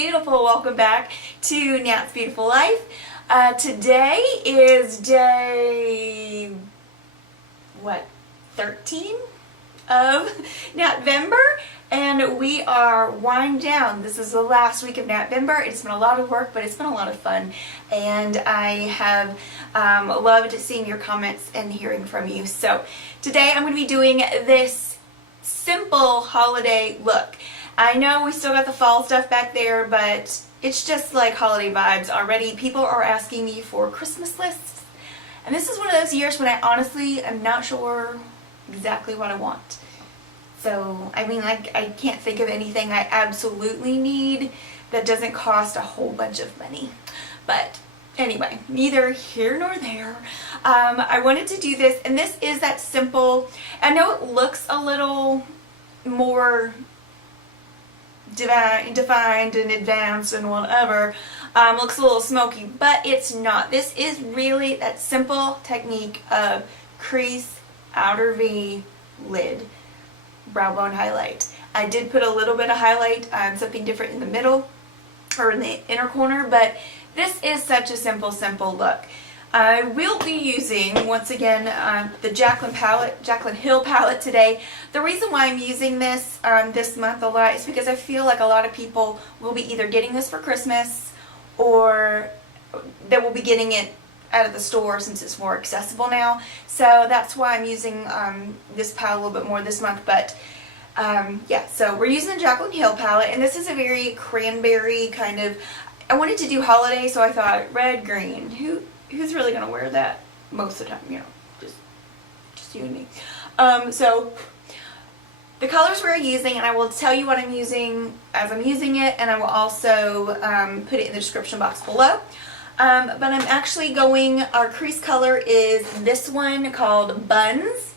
beautiful. Welcome back to Nat's Beautiful Life. Today is day, 13 of NatVember, and we are winding down. This is the last week of NatVember. It's been a lot of work, but it's been a lot of fun, and I have loved seeing your comments and hearing from you. So today I'm going to be doing this simple holiday look. I know we still got the fall stuff back there, but it's just like holiday vibes already. People are asking me for Christmas lists, and this is one of those years when I honestly am not sure exactly what I want. So, I mean, like, I can't think of anything I absolutely need that doesn't cost a whole bunch of money. But anyway, neither here nor there. I wanted to do this, and this is that simple. I know it looks a little more defined and advanced and whatever, looks a little smoky, but it's not. This is really that simple technique of crease, outer V, lid, brow bone highlight. I did put a little bit of highlight, something different in the middle or in the inner corner, but this is such a simple look. I will be using, once again, the Jaclyn Hill palette today. The reason why I'm using this this month a lot is because I feel like a lot of people will be either getting this for Christmas or they will be getting it out of the store since it's more accessible now. So that's why I'm using this palette a little bit more this month. But yeah, so we're using the Jaclyn Hill palette, and this is a very cranberry kind of, I wanted to do holiday, so I thought red, green. Who's really going to wear that most of the time, you know, just you and me. So the colors we're using, and I will tell you what I'm using as I'm using it, and I will also put it in the description box below. But I'm actually going, our crease color is this one called Buns,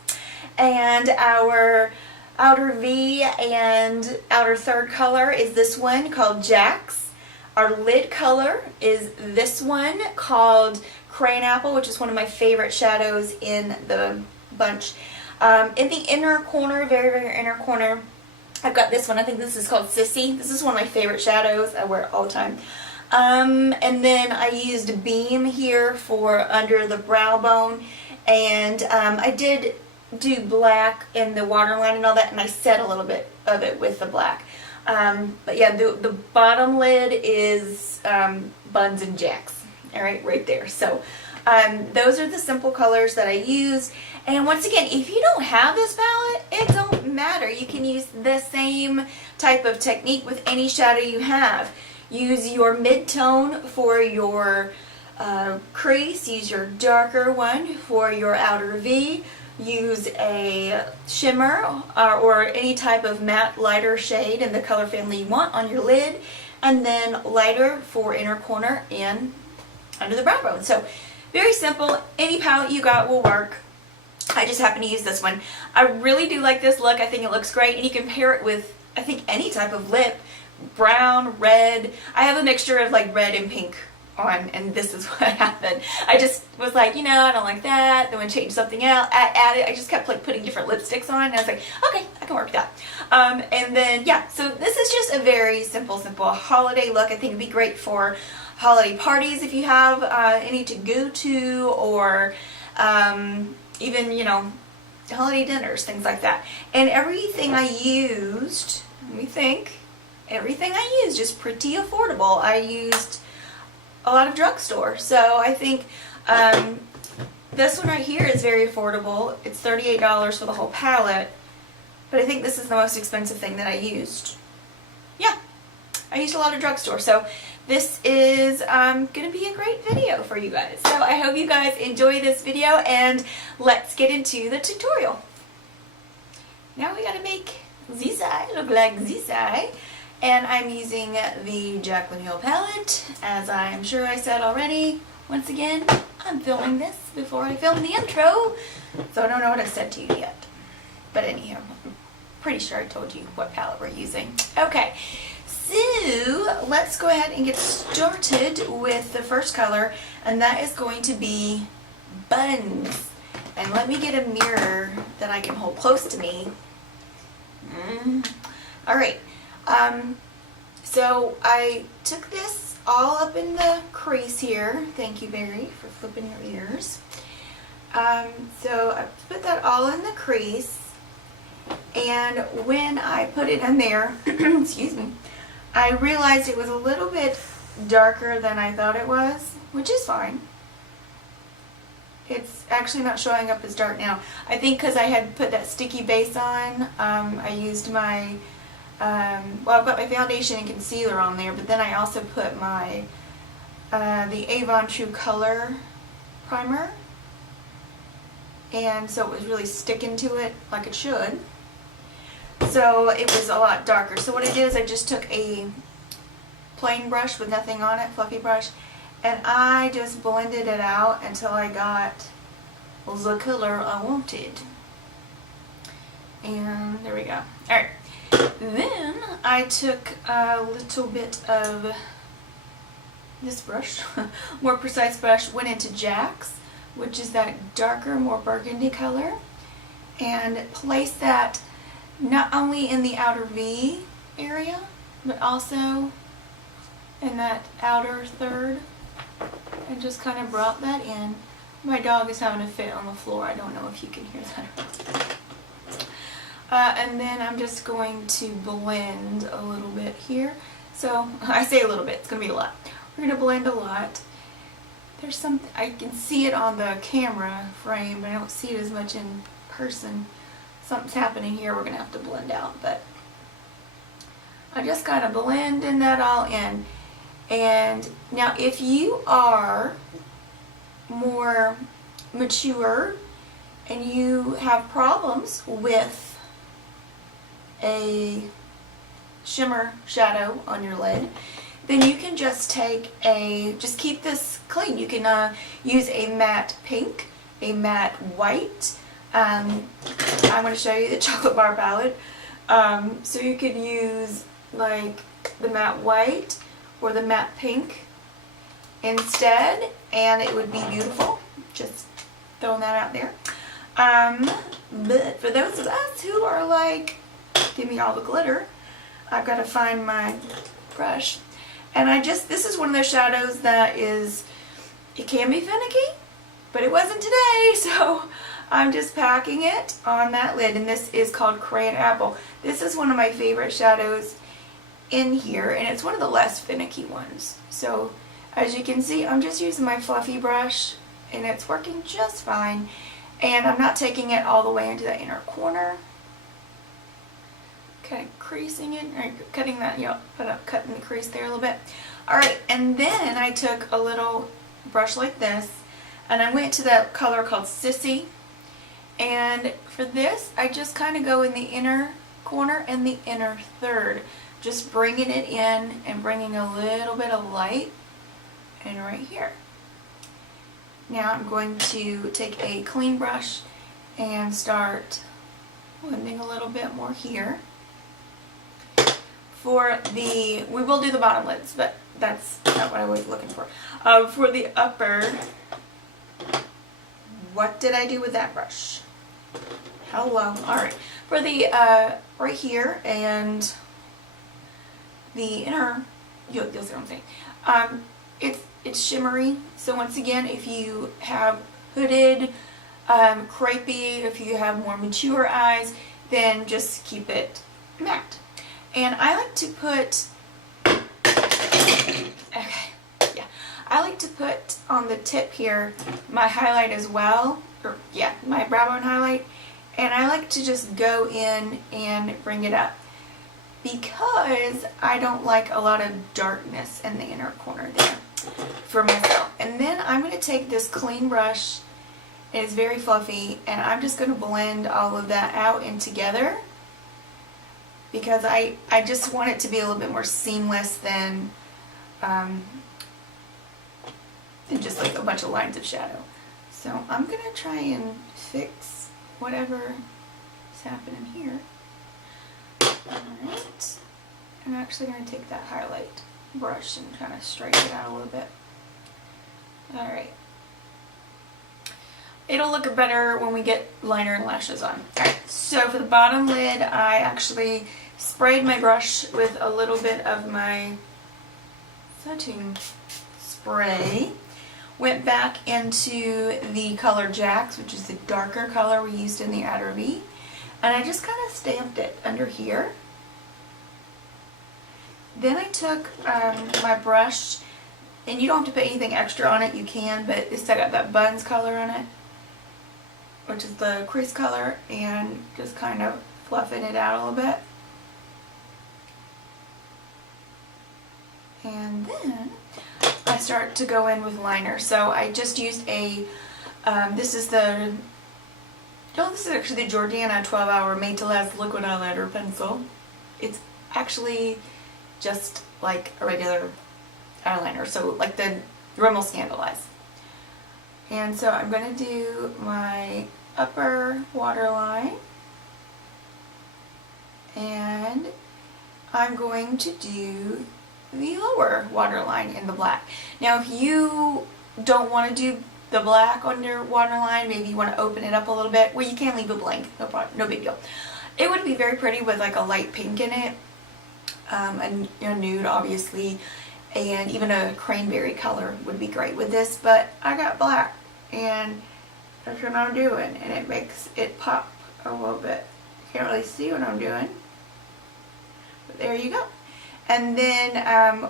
and our outer V and outer third color is this one called Jax. Our lid color is this one called Crayon Apple, which is one of my favorite shadows in the bunch. In the inner corner, very inner corner, I've got this one. I think this is called Sissy. This is one of my favorite shadows. I wear it all the time. And then I used Beam here for under the brow bone, and I did do black in the waterline and all that, and I set a little bit of it with the black. But yeah, the bottom lid is Buns and Jax. Alright, right there. So those are the simple colors that I use. And once again, if you don't have this palette, it don't matter. You can use the same type of technique with any shadow you have. Use your mid-tone for your crease. Use your darker one for your outer V. Use a shimmer or any type of matte lighter shade in the color family you want on your lid, and then lighter for inner corner and under the brow bone. So very simple. Any palette you got will work. I just happen to use this one. I really do like this look. I think it looks great, and you can pair it with, I think, any type of lip. Brown, red. I have a mixture of like red and pink on, and this is what happened. I just was like, you know, I don't like that. Then when I changed something else, I just kept like putting different lipsticks on, and I was like, okay, I can work with that. And then yeah, so this is just a very simple holiday look. I think it'd be great for holiday parties if you have any to go to, or even, you know, holiday dinners, things like that. And everything I used, let me think, everything I used is pretty affordable. I used a lot of drugstore, so I think this one right here is very affordable. It's $38 for the whole palette, but I think this is the most expensive thing that I used. Yeah, I used a lot of drugstore, so this is going to be a great video for you guys. So I hope you guys enjoy this video, and let's get into the tutorial. Now we gotta make this eye look like this eye. And I'm using the Jaclyn Hill palette, as I'm sure I said already. Once again, I'm filming this before I film the intro, so I don't know what I said to you yet. But anyhow, I'm pretty sure I told you what palette we're using. Okay, so let's go ahead and get started with the first color, and that is going to be Buns. And let me get a mirror that I can hold close to me. Alright. So I took this all up in the crease here. Thank you, Barry, for flipping your ears. So I put that all in the crease, and when I put it in there, excuse me, I realized it was a little bit darker than I thought it was, which is fine. It's actually not showing up as dark now. I think because I had put that sticky base on, I used my, well, I've got my foundation and concealer on there, but then I also put my, the Avon True Color primer, and so it was really sticking to it like it should. So it was a lot darker. So what I did is I just took a plain brush with nothing on it, fluffy brush, and I just blended it out until I got the color I wanted. And there we go. Alright. Then I took a little bit of this brush, more precise brush, went into Jack's, which is that darker, more burgundy color, and placed that not only in the outer V area, but also in that outer third, and just kind of brought that in. My dog is having a fit on the floor. I don't know if you can hear that. And then I'm just going to blend a little bit here. So I say a little bit, it's going to be a lot. We're going to blend a lot. There's something, I can see it on the camera frame, but I don't see it as much in person. Something's happening here we're going to have to blend out, but I just kind of blending that all in. And now if you are more mature and you have problems with a shimmer shadow on your lid, then you can just take just keep this clean. You can use a matte pink, a matte white. I'm going to show you the chocolate bar palette. So you could use like the matte white or the matte pink instead, and it would be beautiful. Just throwing that out there. But for those of us who are like, give me all the glitter, I've got to find my brush. And this is one of those shadows that is, it can be finicky, but it wasn't today, so I'm just packing it on that lid, and this is called Crayon Apple. This is one of my favorite shadows in here, and it's one of the less finicky ones. So as you can see, I'm just using my fluffy brush, and it's working just fine. And I'm not taking it all the way into that inner corner. Kind of creasing it, or cutting that, you know, cutting the crease there a little bit. Alright, and then I took a little brush like this, and I went to that color called Sissy. And for this, I just kind of go in the inner corner and the inner third, just bringing it in and bringing a little bit of light in right here. Now I'm going to take a clean brush and start blending a little bit more here. For the, we will do the bottom lids, but that's not what I was looking for. For the upper, what did I do with that brush? Hello. Alright. For the, right here and the inner, you'll see what I'm saying. It's shimmery. So once again, if you have hooded, crepey, if you have more mature eyes, then just keep it matte. And I like to put, I like to put on the tip here my highlight as well, or yeah, my brow bone highlight, and I like to just go in and bring it up because I don't like a lot of darkness in the inner corner there for myself. And then I'm going to take this clean brush, and it's very fluffy, and I'm just going to blend all of that out and together, because I just want it to be a little bit more seamless than just like a bunch of lines of shadow. So I'm going to try and fix whatever is happening here. Alright. I'm actually going to take that highlight brush and kind of straighten it out a little bit. Alright. it'll look better when we get liner and lashes on. Alright, so for the bottom lid, I actually sprayed my brush with a little bit of my setting spray. Went back into the color Jax, which is the darker color we used in the outer V. And I just kind of stamped it under here. Then I took my brush, and you don't have to put anything extra on it, you can, but it's got that buns color on it, which is the crease color, and just kind of fluffing it out a little bit. And then I start to go in with liner. So I just used a, this is actually the Jordana 12-hour Made to Last liquid eyeliner pencil. It's actually just like a regular eyeliner, so like the Rimmel Scandaleyes. And so I'm going to do my upper waterline, and I'm going to do the lower waterline in the black. Now if you don't want to do the black on your waterline, maybe you want to open it up a little bit, well, you can leave it blank, no problem, no big deal. It would be very pretty with like a light pink in it, a nude obviously, and even a cranberry color would be great with this, but I got black and that's what I'm doing, and it makes it pop a little bit. Can't really see what I'm doing, but there you go. And then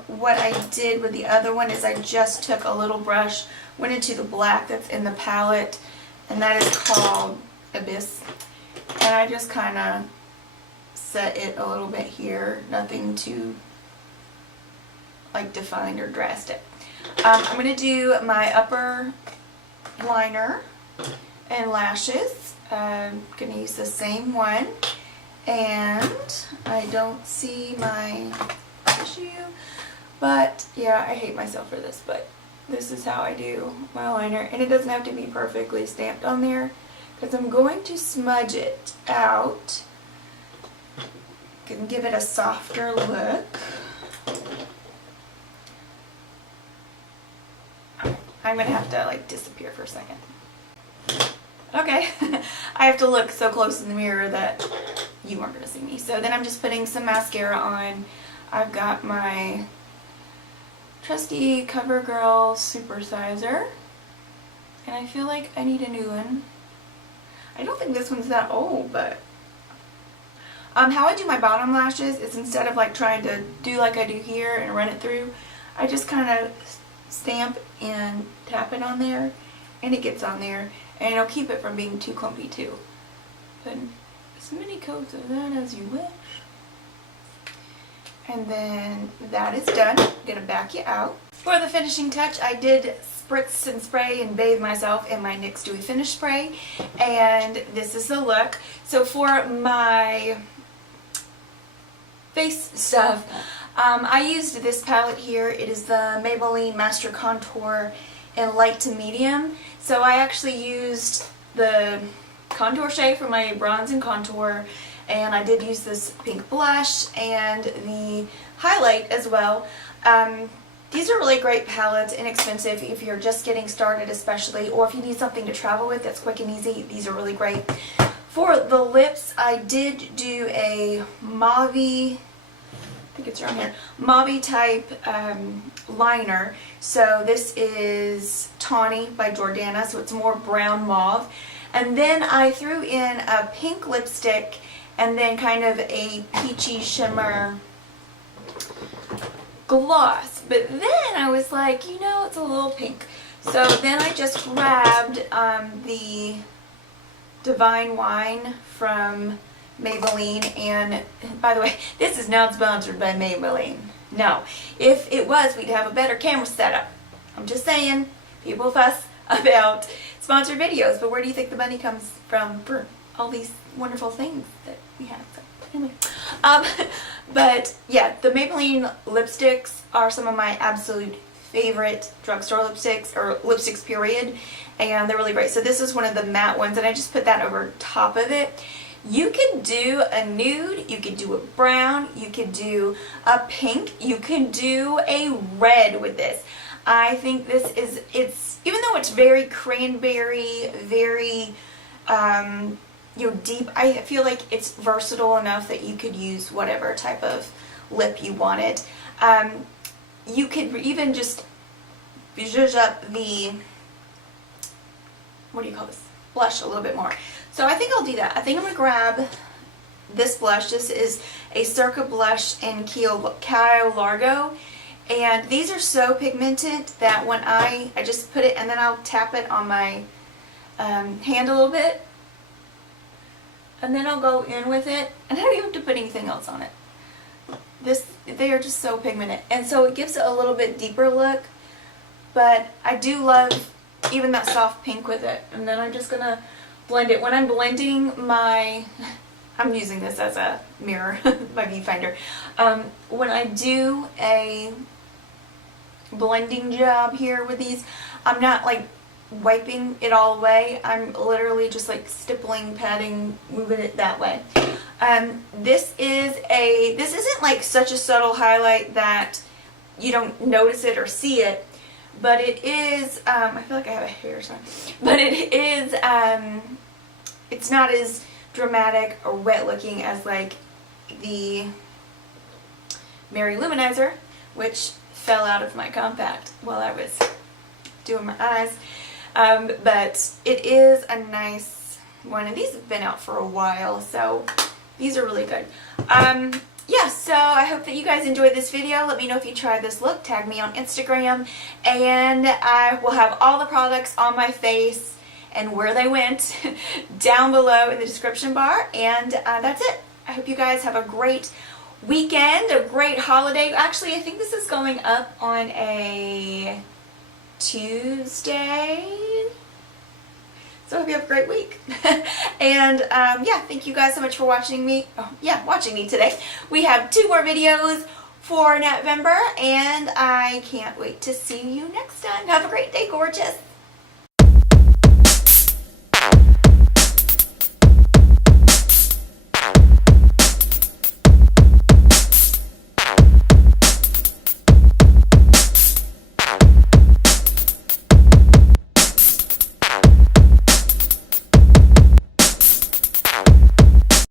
what I did with the other one is I just took a little brush, went into the black that's in the palette, and that is called Abyss, and I just kind of set it a little bit here, nothing too like defined or drastic. I'm going to do my upper liner and lashes. I'm going to use the same one, and I don't see my tissue, but yeah, I hate myself for this, but this is how I do my liner, and it doesn't have to be perfectly stamped on there because I'm going to smudge it out and give it a softer look. I'm gonna have to like disappear for a second. Okay, I have to look so close in the mirror that you aren't gonna see me. So then I'm just putting some mascara on. I've got my trusty CoverGirl Supersizer, and I feel like I need a new one. I don't think this one's that old, but how I do my bottom lashes is instead of like trying to do like I do here and run it through, I just kind of stamp and tap it on there, and it gets on there, and it'll keep it from being too clumpy too. Put as many coats of that as you wish. And then that is done. I'm going to back you out. For the finishing touch, I did spritz and spray and bathe myself in my NYX Dewey Finish Spray, and this is the look. So for my face stuff, I used this palette here. It is the Maybelline Master Contour in light to medium. So I actually used the contour shade for my bronze and contour, and I did use this pink blush and the highlight as well. These are really great palettes, inexpensive if you're just getting started especially, or if you need something to travel with that's quick and easy. These are really great. For the lips, I did do a mauve, I think it's around here, mauve type liner. So this is Tawny by Jordana, so it's more brown mauve. And then I threw in a pink lipstick and then kind of a peachy shimmer gloss. But then I was like, you know, it's a little pink. So then I just grabbed the Divine Wine from Maybelline, and by the way, this is not sponsored by Maybelline. No. If it was, we'd have a better camera setup. I'm just saying, people fuss about sponsored videos, but where do you think the money comes from for all these wonderful things that we have? So, anyway. But yeah, the Maybelline lipsticks are some of my absolute favorite drugstore lipsticks, or lipsticks period, and they're really great. So this is one of the matte ones, and I just put that over top of it. You could do a nude, you could do a brown, you could do a pink, you could do a red with this. I think this is, even though it's very cranberry, very, deep, I feel like it's versatile enough that you could use whatever type of lip you wanted. You could even just zhuzh up the, what do you call this, blush a little bit more. So I think I'll do that. I think I'm going to grab this blush. This is a Circa blush in Caio Largo. And these are so pigmented that when I just put it, and then I'll tap it on my hand a little bit. And then I'll go in with it. And I don't even have to put anything else on it. They are just so pigmented. And so it gives it a little bit deeper look. But I do love even that soft pink with it. And then I'm just going to blend it. When I'm blending I'm using this as a mirror, my viewfinder. When I do a blending job here with these, I'm not like wiping it all away. I'm literally just like stippling, patting, moving it that way. This isn't like such a subtle highlight that you don't notice it or see it, but it is, I feel like I have a hair sign, but it is, it's not as dramatic or wet looking as like the Mary Luminizer, which fell out of my compact while I was doing my eyes. But it is a nice one, and these have been out for a while, so these are really good. Yeah, so I hope that you guys enjoyed this video. Let me know if you tried this look. Tag me on Instagram, and I will have all the products on my face and where they went down below in the description bar. And that's it. I hope you guys have a great weekend, a great holiday. Actually, I think this is going up on a Tuesday. So I hope you have a great week. And yeah, thank you guys so much for watching me. Watching me today. We have 2 more videos for NatVember, and I can't wait to see you next time. Have a great day, gorgeous.